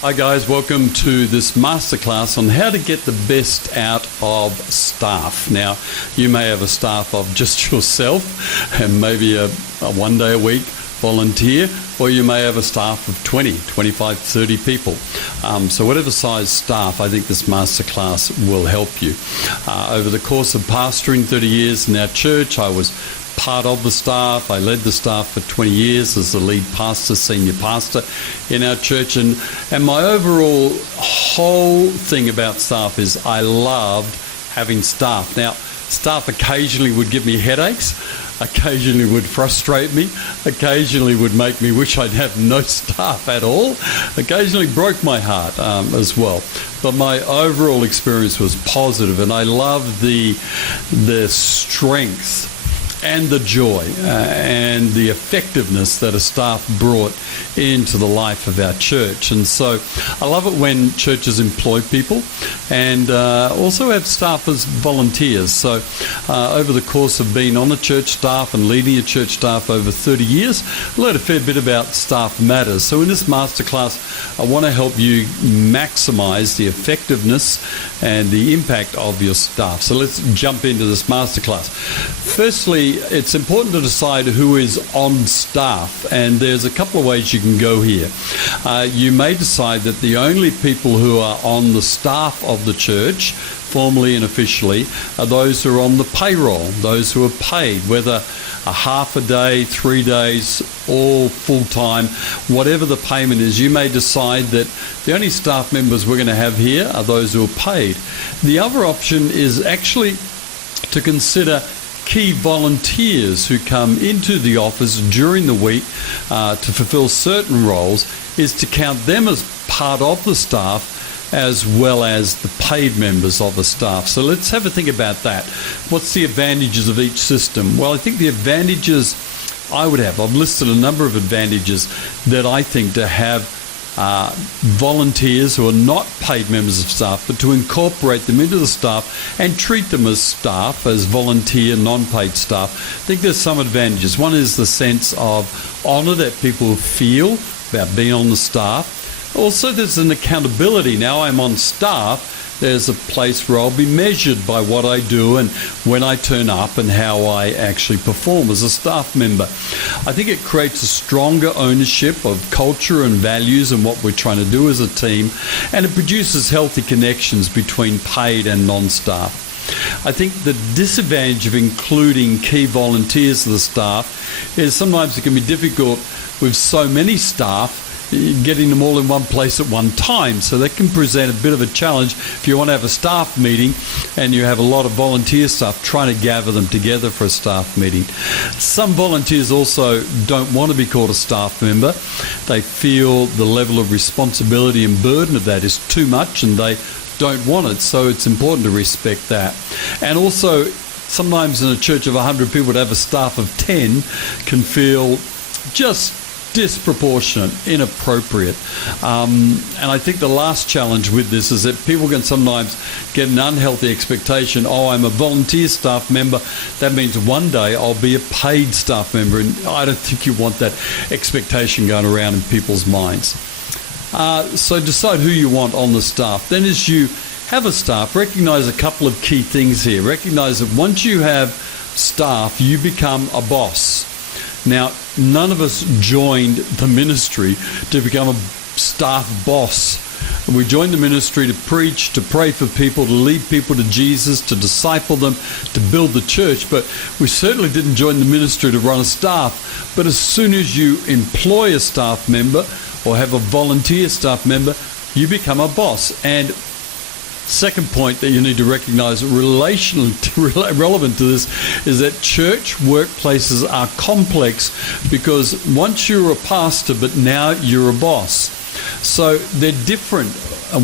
Hi guys, welcome to this masterclass on how to get the best out of staff. Now, you may have a staff of just yourself and maybe a one day a week volunteer, or you may have a staff of 20, 25, 30 people. So whatever size staff, I think this masterclass will help you. Over the course of pastoring 30 years in our church, I was part of the staff. I led the staff for 20 years as the lead pastor, senior pastor in our church. And my overall whole thing about staff is I loved having staff. Now, staff occasionally would give me headaches, occasionally would frustrate me, occasionally would make me wish I'd have no staff at all, occasionally broke my heart as well. But my overall experience was positive, and I loved the strength and the joy and the effectiveness that a staff brought into the life of our church. And so I love it when churches employ people and also have staff as volunteers. So over the course of being on the church staff and leading a church staff over 30 years, I learned a fair bit about staff matters. So in this masterclass, I want to help you maximize the effectiveness and the impact of your staff. So let's jump into this masterclass. Firstly, it's important to decide who is on staff, and there's a couple of ways you can go here. You may decide that the only people who are on the staff of the church, formally and officially, are those who are on the payroll, those who are paid, whether a half a day, 3 days, or full-time, whatever the payment is. You may decide that the only staff members we're going to have here are those who are paid. The other option is actually to consider key volunteers who come into the office during the week to fulfill certain roles, is to count them as part of the staff as well as the paid members of the staff. So let's have a think about that. What's the advantages of each system? Well, I think the advantages I've listed a number of advantages that I think to have volunteers who are not paid members of staff, but to incorporate them into the staff and treat them as staff, as volunteer, non-paid staff. I think there's some advantages. One is the sense of honour that people feel about being on the staff. Also, there's an accountability. Now I'm on staff, there's a place where I'll be measured by what I do and when I turn up and how I actually perform as a staff member. I think it creates a stronger ownership of culture and values and what we're trying to do as a team, and it produces healthy connections between paid and non-staff. I think the disadvantage of including key volunteers of the staff is sometimes it can be difficult with so many staff getting them all in one place at one time. So that can present a bit of a challenge if you want to have a staff meeting and you have a lot of volunteer staff, trying to gather them together for a staff meeting. Some volunteers also don't want to be called a staff member. They feel the level of responsibility and burden of that is too much and they don't want it. So it's important to respect that. And also, sometimes in a church of 100 people, to have a staff of 10 can feel just disproportionate, inappropriate. And I think the last challenge with this is that people can sometimes get an unhealthy expectation. Oh, I'm a volunteer staff member. That means one day I'll be a paid staff member. And I don't think you want that expectation going around in people's minds. So decide who you want on the staff. Then as you have a staff, recognize a couple of key things here. Recognize that once you have staff, you become a boss. Now, none of us joined the ministry to become a staff boss. We joined the ministry to preach, to pray for people, to lead people to Jesus, to disciple them, to build the church. But we certainly didn't join the ministry to run a staff. But as soon as you employ a staff member or have a volunteer staff member, you become a boss. And second point that you need to recognize relevant to this is that church workplaces are complex because once you're a pastor, but now you're a boss. So they're different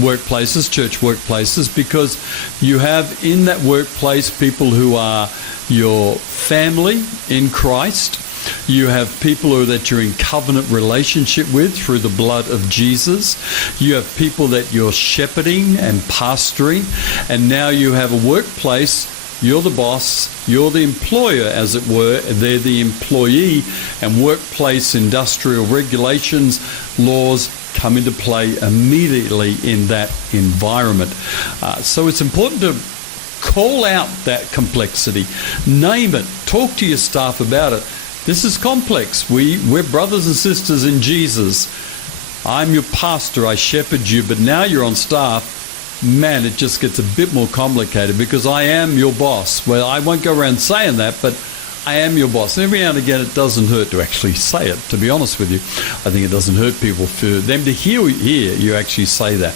workplaces, church workplaces, because you have in that workplace people who are your family in Christ. You have people that you're in covenant relationship with through the blood of Jesus. You have people that you're shepherding and pastoring. And now you have a workplace You're the boss, you're the employer, as it were, they're the employee, and workplace industrial regulations, laws come into play immediately in that environment. So it's important to call out that complexity, name it, talk to your staff about it. This is complex. We're brothers and sisters in Jesus. I'm your pastor, I shepherd you, but now you're on staff. Man, it just gets a bit more complicated because I am your boss. Well, I won't go around saying that, but I am your boss. And every now and again, it doesn't hurt to actually say it, to be honest with you. I think it doesn't hurt people for them to hear you actually say that.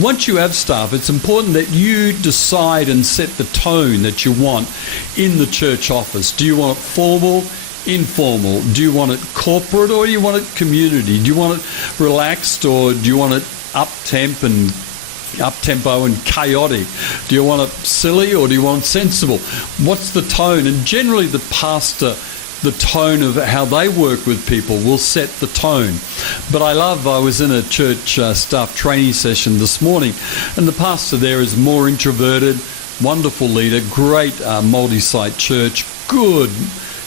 Once you have staff, it's important that you decide and set the tone that you want in the church office. Do you want it formal, informal? Do you want it corporate, or do you want it community? Do you want it relaxed, or do you want it up-tempo and chaotic? Do you want it silly, or do you want it sensible? What's the tone? And generally the pastor, the tone of how they work with people will set the tone. But I was in a church staff training session this morning, and the pastor there is more introverted, wonderful leader, great multi-site church, good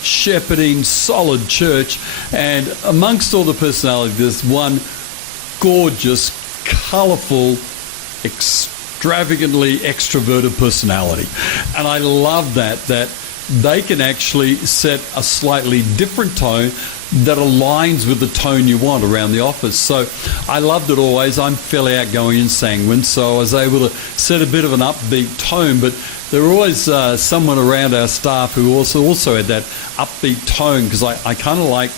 shepherding, solid church, and amongst all the personality, there's one gorgeous, colourful, extravagantly extroverted personality. And I love that they can actually set a slightly different tone that aligns with the tone you want around the office. So I loved it always. I'm fairly outgoing and sanguine, so I was able to set a bit of an upbeat tone, but there were always someone around our staff who also had that upbeat tone, because I kind of like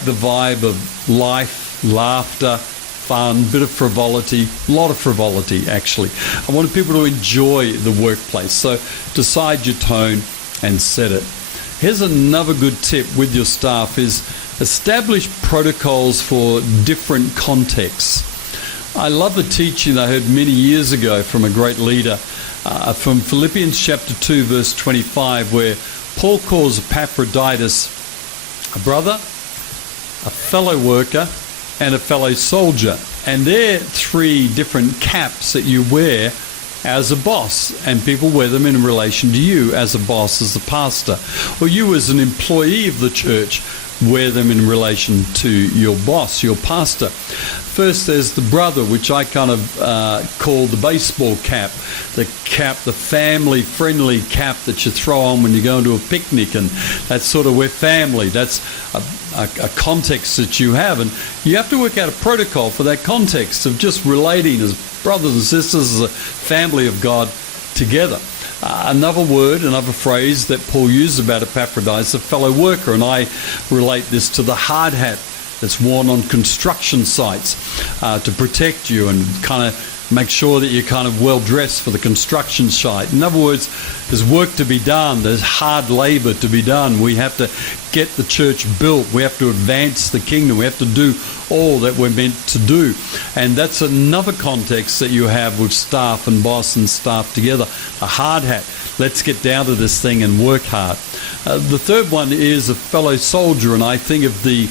the vibe of life, laughter, fun, bit of frivolity, a lot of frivolity actually. I wanted people to enjoy the workplace. So decide your tone and set it. Here's another good tip with your staff is establish protocols for different contexts. I love the teaching I heard many years ago from a great leader from Philippians chapter 2 verse 25, where Paul calls Epaphroditus a brother, a fellow worker, and a fellow soldier. And they're three different caps that you wear as a boss, and people wear them in relation to you as a boss, as a pastor, or you as an employee of the church wear them in relation to your boss, your pastor. First, there's the brother, which I kind of call the baseball cap, the family-friendly cap that you throw on when you go into a picnic, and that's sort of we're family. That's a context that you have, and you have to work out a protocol for that context of just relating as brothers and sisters, as a family of God together. Another word, another phrase that Paul uses about Epaphroditus, a fellow worker, and I relate this to the hard hat that's worn on construction sites to protect you and kind of make sure that you're kind of well dressed for the construction site. In other words, there's work to be done, there's hard labor to be done. We have to get the church built, we have to advance the kingdom, we have to do all that we're meant to do. And that's another context that you have with staff and boss and staff together. A hard hat. Let's get down to this thing and work hard. The third one is a fellow soldier, and I think of the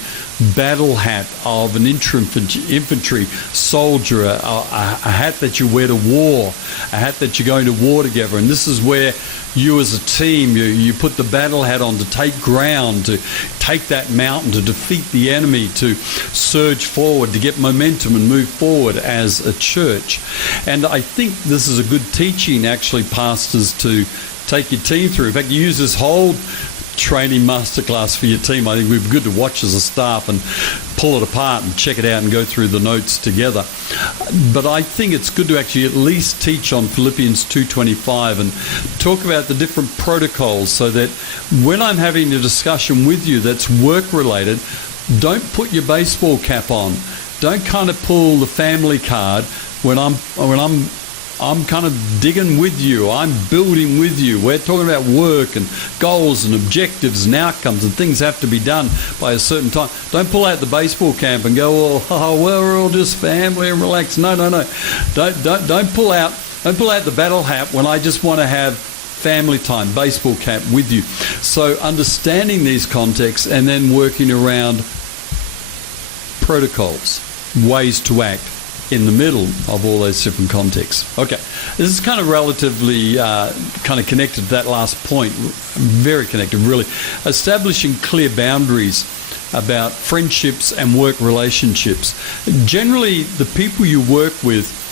battle hat of an infantry soldier, a hat that you wear to war, a hat that you're going to war together. And this is where you as a team, you put the battle hat on to take ground, to take that mountain, to defeat the enemy, to surge forward, to get momentum and move forward as a church. And I think this is a good teaching, actually, pastors, to take your team through. In fact, you use this whole training masterclass for your team. I think we'd be good to watch as a staff and pull it apart and check it out and go through the notes together. But I think it's good to actually at least teach on Philippians 2:25 and talk about the different protocols, so that when I'm having a discussion with you that's work related, don't put your baseball cap on. Don't kind of pull the family card when I'm kind of digging with you. I'm building with you. We're talking about work and goals and objectives and outcomes, and things have to be done by a certain time. Don't pull out the baseball cap and go, well, we're all just family and relax. No. Don't pull out the battle hat when I just want to have family time, baseball cap with you. So understanding these contexts and then working around protocols, ways to act, in the middle of all those different contexts. Okay, this is kind of relatively kind of connected to that last point, very connected really. Establishing clear boundaries about friendships and work relationships. Generally, the people you work with,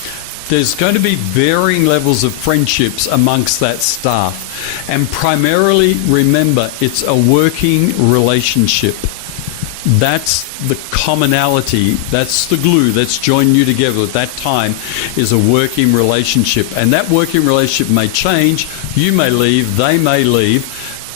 there's going to be varying levels of friendships amongst that staff. And primarily, remember, it's a working relationship. That's the commonality, that's the glue that's joined you together at that time, is a working relationship. And that working relationship may change, you may leave, they may leave,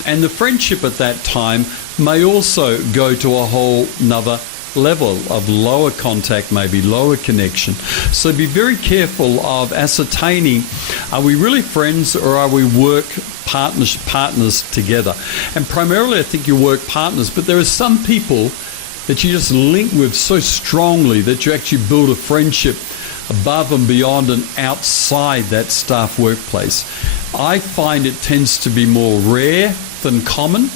and the friendship at that time may also go to a whole nother level of lower contact, maybe lower connection. So be very careful of ascertaining, are we really friends or are we work partners together? And primarily I think you work partners, but there are some people that you just link with so strongly that you actually build a friendship above and beyond and outside that staff workplace. I find it tends to be more rare than common.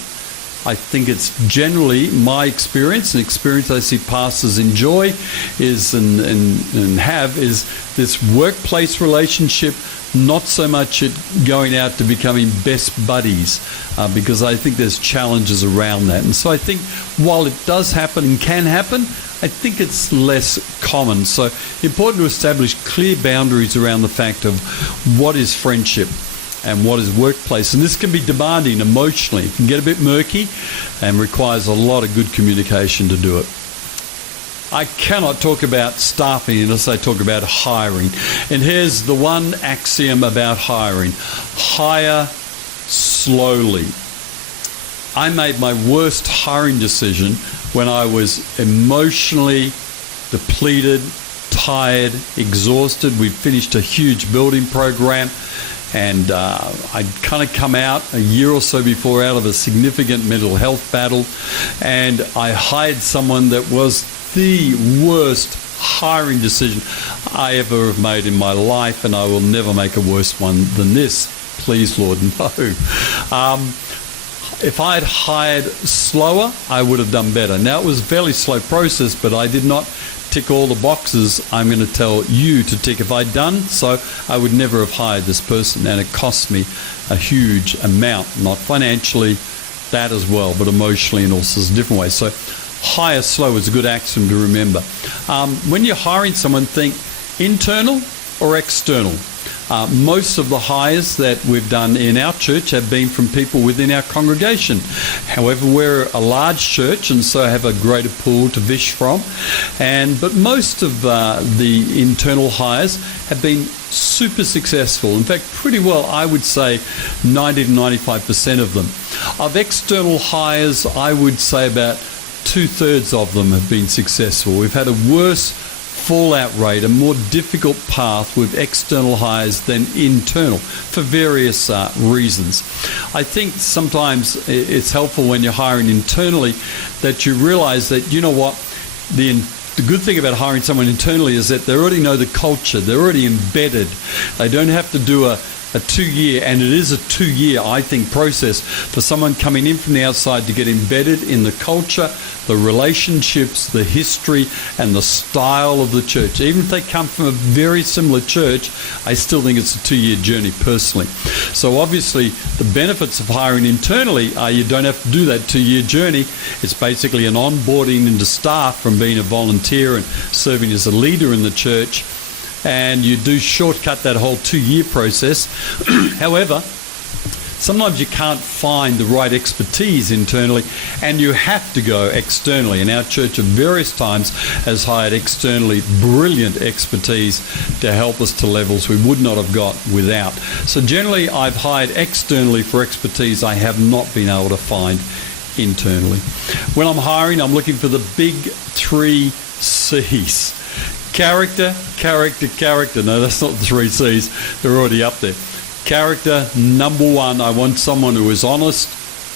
I think it's generally my experience, and experience I see pastors enjoy is and have is this workplace relationship, not so much it going out to becoming best buddies, because I think there's challenges around that. And so I think while it does happen and can happen, I think it's less common. So important to establish clear boundaries around the fact of what is friendship and what is workplace. And this can be demanding emotionally. It can get a bit murky and requires a lot of good communication to do it. I cannot talk about staffing unless I talk about hiring. And here's the one axiom about hiring. Hire slowly. I made my worst hiring decision when I was emotionally depleted, tired, exhausted. We'd finished a huge building program. And I'd kind of come out a year or so before out of a significant mental health battle, and I hired someone that was the worst hiring decision I ever have made in my life, and I will never make a worse one than this. Please, Lord, no. If I had hired slower, I would have done better. Now, it was a fairly slow process, but I did not tick all the boxes I'm going to tell you to tick. If I'd done so, I would never have hired this person, and it cost me a huge amount, not financially, that as well, but emotionally and all sorts of different ways. So hire slow is a good axiom to remember. When you're hiring someone, think internal or external. Most of the hires that we've done in our church have been from people within our congregation. However, we're a large church and so have a greater pool to fish from. But most of the internal hires have been super successful. In fact, pretty well, I would say 90 to 95% of them. Of external hires, I would say about 2/3 of them have been successful. We've had a worse fallout rate, a more difficult path with external hires than internal for various reasons. I think sometimes it's helpful when you're hiring internally that you realize that, you know what, the good thing about hiring someone internally is that they already know the culture, they're already embedded. They don't have to do a 2-year, and it is a 2-year, I think, process for someone coming in from the outside to get embedded in the culture, the relationships, the history, and the style of the church. Even if they come from a very similar church, I still think it's a 2-year journey personally. So obviously, the benefits of hiring internally are you don't have to do that 2-year journey. It's basically an onboarding into staff from being a volunteer and serving as a leader in the church. And you do shortcut that whole 2-year process. However, sometimes you can't find the right expertise internally, and you have to go externally. And our church at various times has hired externally brilliant expertise to help us to levels we would not have got without. So generally, I've hired externally for expertise I have not been able to find internally. When I'm hiring, I'm looking for the big 3 C's. Character, character, character. No, that's not the 3 C's. They're already up there. Character, number 1. I want someone who is honest,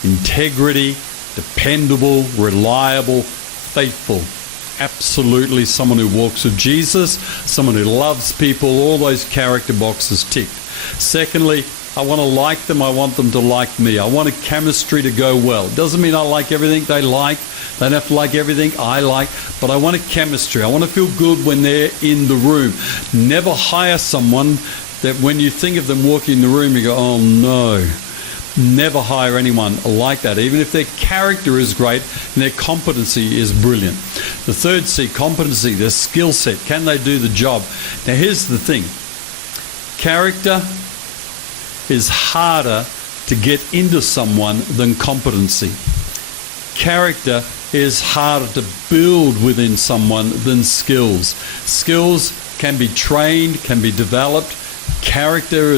integrity, dependable, reliable, faithful. Absolutely someone who walks with Jesus, someone who loves people, all those character boxes ticked. Secondly, I want to like them. I want them to like me. I want a chemistry to go well. Doesn't mean I like everything they like. They don't have to like everything I like, but I want a chemistry. I want to feel good when they're in the room. Never hire someone that when you think of them walking in the room, you go, oh no. Never hire anyone like that, even if their character is great and their competency is brilliant. The third C, competency, their skill set. Can they do the job? Now here's the thing. Character is harder to get into someone than competency. Character is harder to build within someone than skills. Skills can be trained, can be developed. Character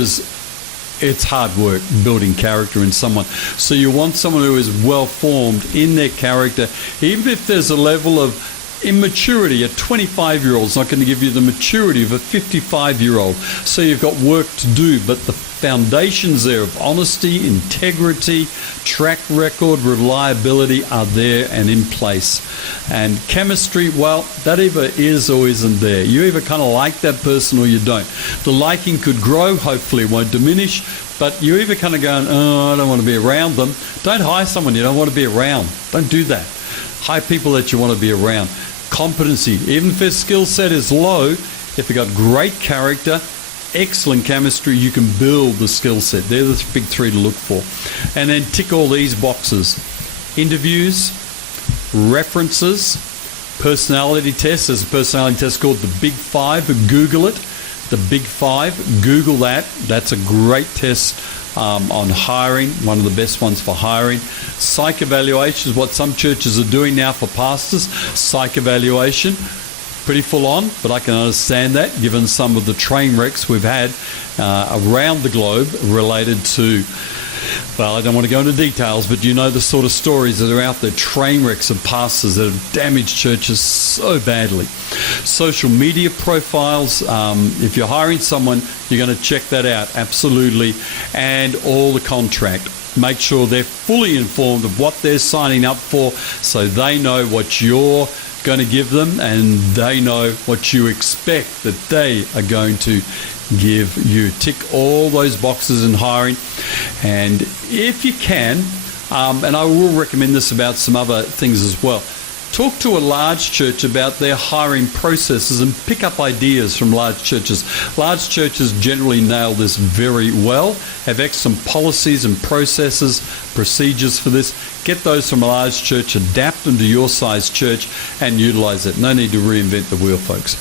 it's hard work building character in someone. So you want someone who is well formed in their character, even if there's a level of immaturity. A 25-year-old is not going to give you the maturity of a 55-year-old. So you've got work to do, but the foundations there of honesty, integrity, track record, reliability are there and in place. And chemistry, well, that either is or isn't there. You either kind of like that person or you don't. The liking could grow, hopefully it won't diminish, but you're either kind of going, oh, I don't want to be around them. Don't hire someone you don't want to be around. Don't do that. Hire people that you want to be around. Competency, even if their skill set is low, if they've got great character, excellent chemistry, you can build the skill set. They're the big three to look for. And then tick all these boxes. Interviews, references, personality tests. There's a personality test called the Big Five. Google it. The Big Five. Google that. That's a great test on hiring, one of the best ones for hiring. Psych evaluation is what some churches are doing now for pastors. Psych evaluation. Pretty full on, but I can understand that given some of the train wrecks we've had around the globe related to, well, I don't want to go into details, but you know the sort of stories that are out there, train wrecks of pastors that have damaged churches so badly. Social media profiles, if you're hiring someone, you're going to check that out, absolutely. And all the contract. Make sure they're fully informed of what they're signing up for so they know what you're going to give them and they know what you expect that they are going to give you. Tick all those boxes in hiring. And if you can, and I will recommend this about some other things as well, talk to a large church about their hiring processes and pick up ideas from large churches. Large churches generally nail this very well, have excellent policies and processes, procedures for this. Get those from a large church, adapt them to your size church and utilize it. No need to reinvent the wheel, folks.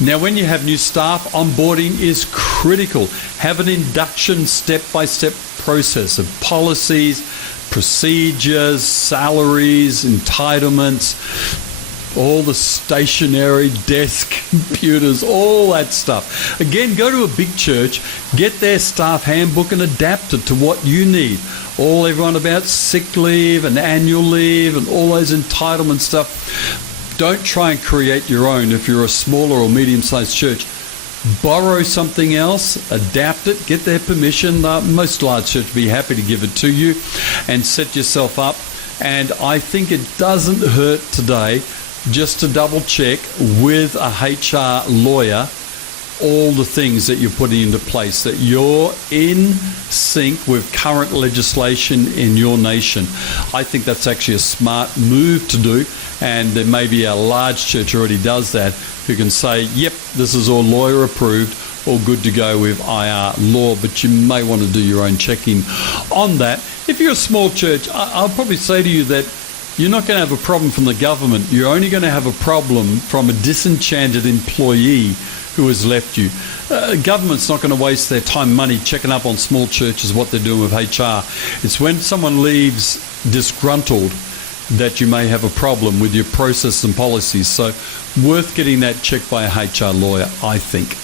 Now, when you have new staff, onboarding is critical. Have an induction step-by-step process of policies, procedures, salaries, entitlements, all the stationery, desk, computers, all that stuff. Again, go to a big church, get their staff handbook and adapt it to what you need. Everyone about sick leave and annual leave and all those entitlement stuff. Don't try and create your own if you're a smaller or medium-sized church. Borrow something else, adapt it, get their permission. Most large churches will be happy to give it to you and set yourself up. And I think it doesn't hurt today just to double check with a HR lawyer all the things that you're putting into place, that you're in sync with current legislation in your nation. I think that's actually a smart move to do, and there may be a large church already does that who can say, yep, this is all lawyer approved, all good to go with IR law, but you may want to do your own checking on that. If you're a small church, I'll probably say to you that you're not going to have a problem from the government. You're only going to have a problem from a disenchanted employee who has left you. Government's not going to waste their time, money checking up on small churches, what they're doing with HR. It's when someone leaves disgruntled that you may have a problem with your process and policies. So worth getting that checked by a HR lawyer, I think.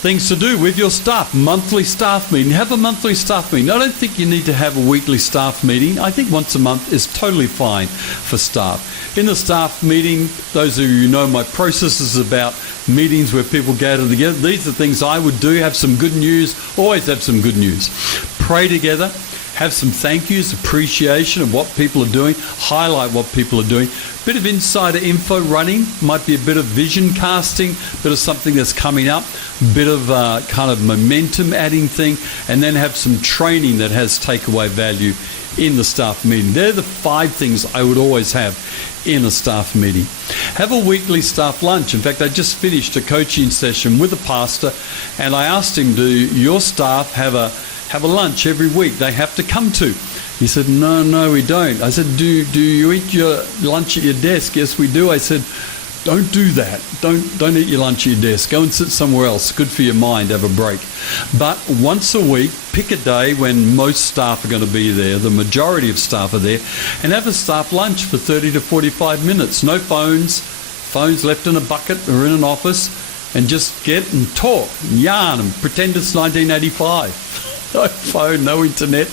Things to do with your staff. Monthly staff meeting. Have a monthly staff meeting. I don't think you need to have a weekly staff meeting. I think once a month is totally fine for staff. In the staff meeting, those of you who know my process is about meetings where people gather together. These are things I would do. Have some good news. Always have some good news. Pray together. have some thank yous, appreciation of what people are doing, highlight what people are doing. Bit of insider info running, might be a bit of vision casting, bit of something that's coming up, bit of kind of momentum adding thing, and then have some training that has takeaway value in the staff meeting. They're the 5 things I would always have in a staff meeting. Have a weekly staff lunch. In fact, I just finished a coaching session with a pastor, and I asked him, do your staff have a lunch every week they have to come to? He said, no, we don't. I said, do you eat your lunch at your desk? Yes, we do. I said, don't do that. Don't eat your lunch at your desk. Go and sit somewhere else. Good for your mind. Have a break. But once a week, pick a day when most staff are going to be there, the majority of staff are there, and have a staff lunch for 30 to 45 minutes. No phones left in a bucket or in an office, and just get and talk, and yarn, and pretend it's 1985. No phone, no internet.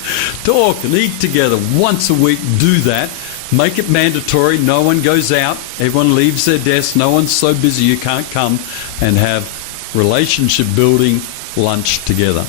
Talk and eat together once a week. Do that. Make it mandatory. No one goes out. Everyone leaves their desk. No one's so busy you can't come and have relationship building lunch together.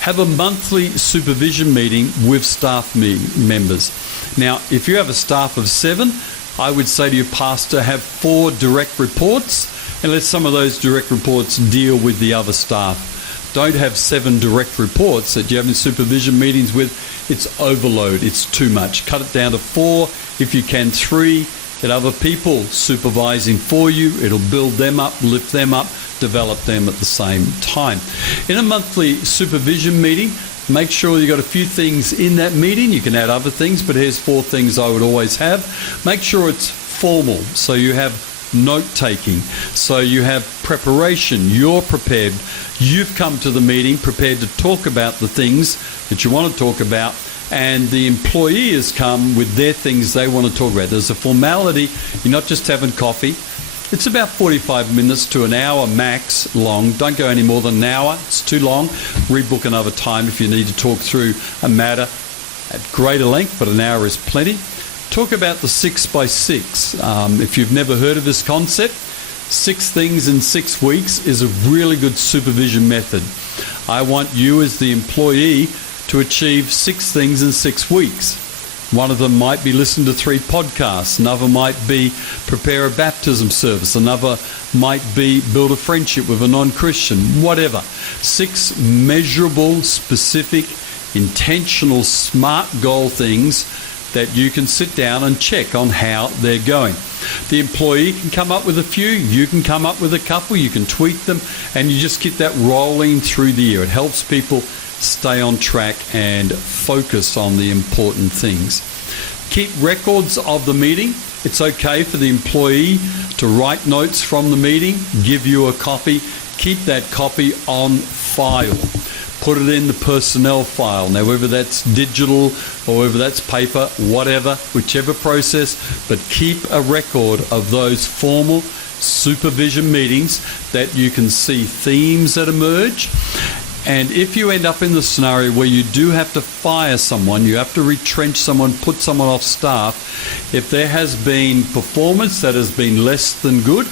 Have a monthly supervision meeting with staff members. Now, if you have a staff of 7, I would say to your pastor, have 4 direct reports, and let some of those direct reports deal with the other staff. Don't have 7 direct reports that you have in supervision meetings with. It's overload. It's too much. Cut it down to 4. If you can, 3. Get other people supervising for you. It'll build them up, lift them up, develop them at the same time. In a monthly supervision meeting, make sure you've got a few things in that meeting. You can add other things, but here's 4 things I would always have. Make sure it's formal. So you have note-taking. So you have preparation. You're prepared. You've come to the meeting prepared to talk about the things that you want to talk about, and the employee has come with their things they want to talk about. There's a formality. You're not just having coffee. It's about 45 minutes to an hour max long. Don't go any more than an hour. It's too long. Rebook another time if you need to talk through a matter at greater length, but an hour is plenty. Talk about the 6 by 6. If you've never heard of this concept, 6 things in 6 weeks is a really good supervision method. I want you as the employee to achieve 6 things in 6 weeks. One of them might be listen to 3 podcasts. Another might be prepare a baptism service. Another might be build a friendship with a non-Christian. Whatever. 6 measurable, specific, intentional, smart goal things that you can sit down and check on how they're going. The employee can come up with a few, you can come up with a couple, you can tweak them, and you just keep that rolling through the year. It helps people stay on track and focus on the important things. Keep records of the meeting. It's okay for the employee to write notes from the meeting, give you a copy, keep that copy on file. Put it in the personnel file. Now, whether that's digital or whether that's paper, whatever, whichever process, but keep a record of those formal supervision meetings that you can see themes that emerge. And if you end up in the scenario where you do have to fire someone, you have to retrench someone, put someone off staff, if there has been performance that has been less than good,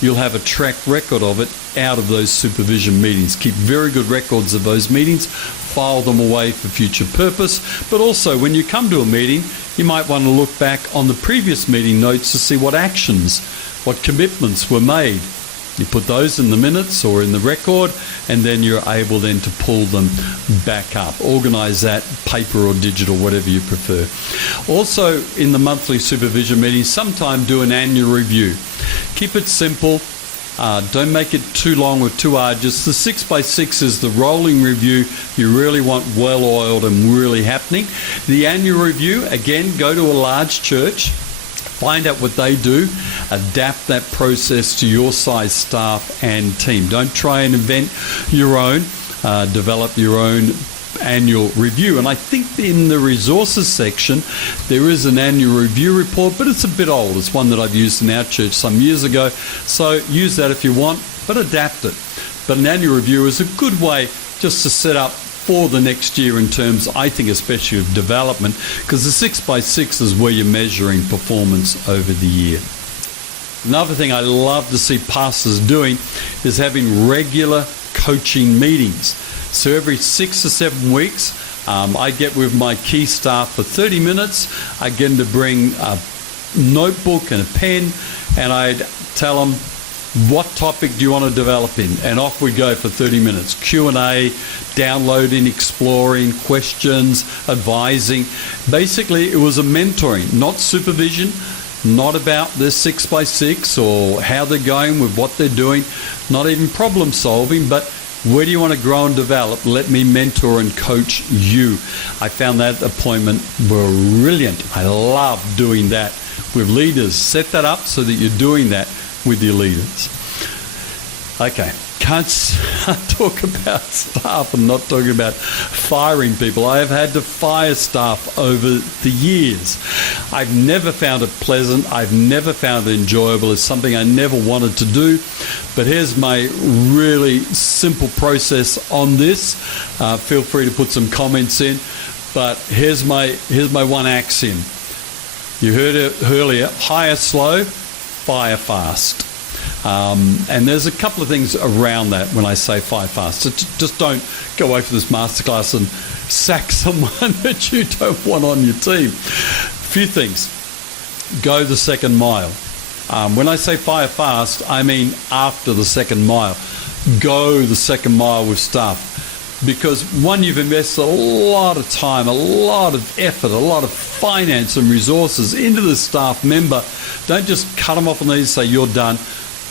you'll have a track record of it out of those supervision meetings. Keep very good records of those meetings, file them away for future purpose, but also when you come to a meeting, you might want to look back on the previous meeting notes to see what actions, what commitments were made. You put those in the minutes or in the record, and then you're able then to pull them back up. Organise that, paper or digital, whatever you prefer. Also, in the monthly supervision meeting, sometime do an annual review. Keep it simple. Don't make it too long or too arduous. The 6 by 6 is the rolling review you really want well-oiled and really happening. The annual review, again, go to a large church. Find out what they do, adapt that process to your size staff and team. Don't try and invent your own, develop your own annual review. And I think in the resources section, there is an annual review report, but it's a bit old. It's one that I've used in our church some years ago. So use that if you want, but adapt it. But an annual review is a good way just to set up for the next year in terms, I think, especially of development, because the 6 by 6 is where you're measuring performance over the year. Another thing I love to see pastors doing is having regular coaching meetings. So every 6 or 7 weeks, I get with my key staff for 30 minutes. I get them to bring a notebook and a pen, and I'd tell them, what topic do you want to develop in? And off we go for 30 minutes. Q&A, downloading, exploring, questions, advising. Basically, it was a mentoring, not supervision, not about their 6x6 or how they're going with what they're doing, not even problem solving, but where do you want to grow and develop? Let me mentor and coach you. I found that appointment brilliant. I love doing that with leaders. Set that up so that you're doing that with your leaders. Okay, can't talk about staff and not talking about firing people. I have had to fire staff over the years. I've never found it pleasant. I've never found it enjoyable. It's something I never wanted to do. But here's my really simple process on this. Feel free to put some comments in. But here's my one axiom. You heard it earlier: hire slow, fire fast. And there's a couple of things around that when I say fire fast. So just don't go away from this masterclass and sack someone that you don't want on your team. Few things. Go the second mile. When I say fire fast, I mean after the second mile. Go the second mile with staff. Because one, you've invested a lot of time, a lot of effort, a lot of finance and resources into the staff member. Don't just cut them off on these and say you're done.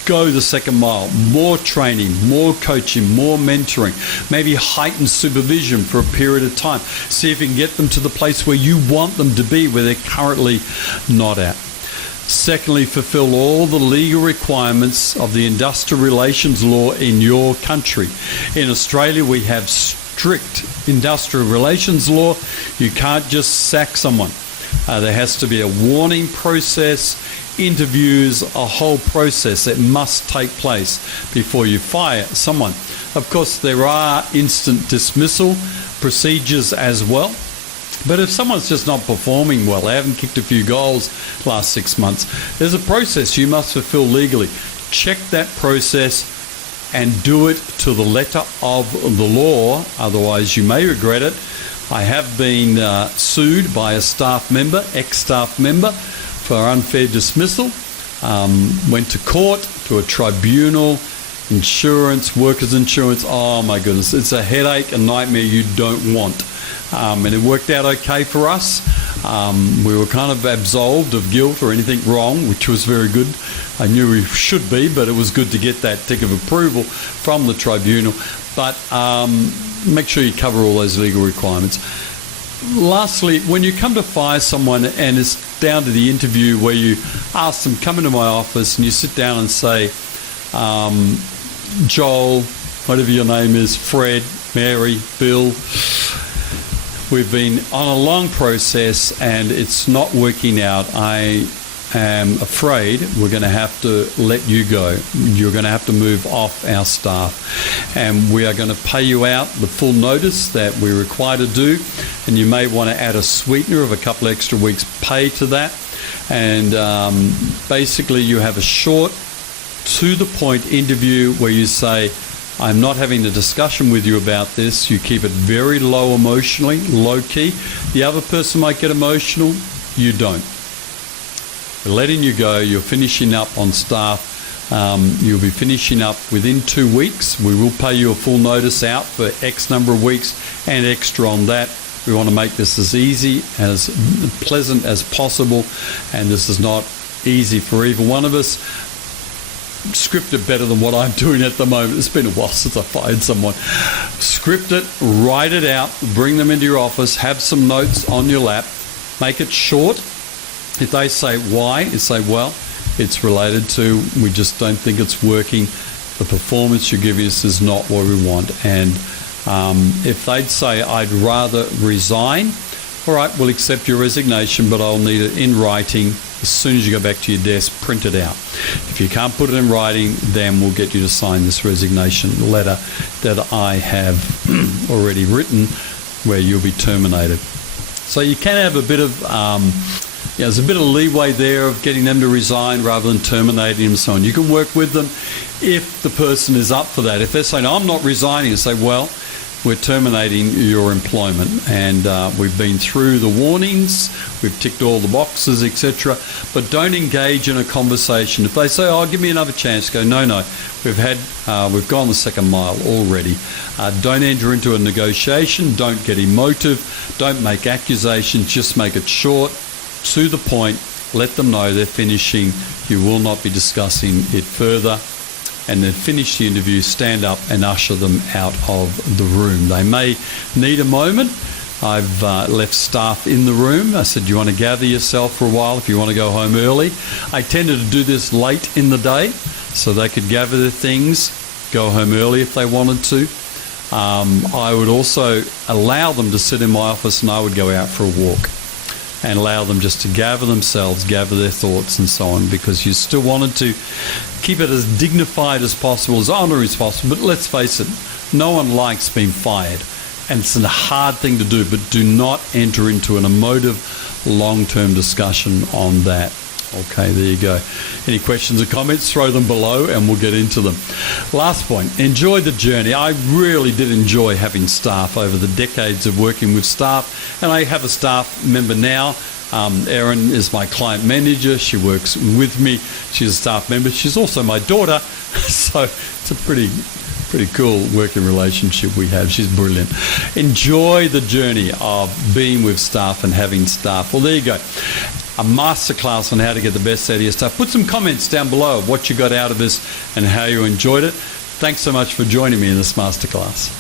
Go the second mile. More training, more coaching, more mentoring, maybe heightened supervision for a period of time. See if you can get them to the place where you want them to be, where they're currently not at. Secondly, fulfill all the legal requirements of the industrial relations law in your country. In Australia, we have strict industrial relations law. You can't just sack someone. There has to be a warning process, interviews, a whole process that must take place before you fire someone. Of course, there are instant dismissal procedures as well. But if someone's just not performing well, they haven't kicked a few goals last 6 months, there's a process you must fulfill legally. Check that process and do it to the letter of the law, otherwise you may regret it. I have been sued by a staff member, ex-staff member, for unfair dismissal. Went to court, to a tribunal, insurance, workers' insurance. Oh my goodness, it's a headache, a nightmare you don't want. And it worked out okay for us. We were kind of absolved of guilt or anything wrong, which was very good. I knew we should be, but it was good to get that tick of approval from the tribunal. But make sure you cover all those legal requirements. Lastly, when you come to fire someone and it's down to the interview where you ask them, come into my office, and you sit down and say, Joel, whatever your name is, Fred, Mary, Bill, we've been on a long process and it's not working out. I am afraid we're going to have to let you go. You're going to have to move off our staff, and we are going to pay you out the full notice that we're required to do, and you may want to add a sweetener of a couple extra weeks pay to that. And basically you have a short, to the point interview where you say, I'm not having a discussion with you about this. You keep it very low emotionally, low key. The other person might get emotional, you don't. We're letting you go. You're finishing up on staff. You'll be finishing up within 2 weeks. We will pay you a full notice out for X number of weeks and extra on that. We want to make this as easy, as pleasant as possible, and this is not easy for either one of us. Script it better than what I'm doing at the moment. It's been a while since I fired someone. Script it, write it out, bring them into your office, have some notes on your lap, make it short. If they say why, you say, well, it's related to, we just don't think it's working. The performance you're giving us is not what we want. And if they'd say, I'd rather resign, all right, we'll accept your resignation, but I'll need it in writing. As soon as you go back to your desk, print it out. If you can't put it in writing, then we'll get you to sign this resignation letter that I have already written, where you'll be terminated. So you can have a bit of, there's a bit of leeway there of getting them to resign rather than terminating them and so on. You can work with them if the person is up for that. If they're saying, I'm not resigning, you say, well, we're terminating your employment. And we've been through the warnings, we've ticked all the boxes, etc. But don't engage in a conversation. If they say, "Oh, give me another chance," go, "No, we've gone the second mile already." Don't enter into a negotiation. Don't get emotive. Don't make accusations. Just make it short, to the point. Let them know they're finishing. You will not be discussing it further. And then finish the interview, stand up and usher them out of the room. They may need a moment. I've left staff in the room. I said, "You want to gather yourself for a while if you want to go home early?" I tended to do this late in the day so they could gather their things, go home early if they wanted to. I would also allow them to sit in my office, and I would go out for a walk and allow them just to gather themselves, gather their thoughts and so on, because you still wanted to keep it as dignified as possible, as honorary as possible. But let's face it, no one likes being fired, and it's a hard thing to do, but do not enter into an emotive, long-term discussion on that. Okay, there you go. Any questions or comments, throw them below and we'll get into them. Last point, enjoy the journey. I really did enjoy having staff over the decades of working with staff, and I have a staff member now. Erin is my client manager. She works with me. She's a staff member. She's also my daughter, so it's a pretty cool working relationship we have. She's brilliant. Enjoy the journey of being with staff and having staff. Well, there you go. A masterclass on how to get the best out of your staff. Put some comments down below of what you got out of this and how you enjoyed it. Thanks so much for joining me in this masterclass.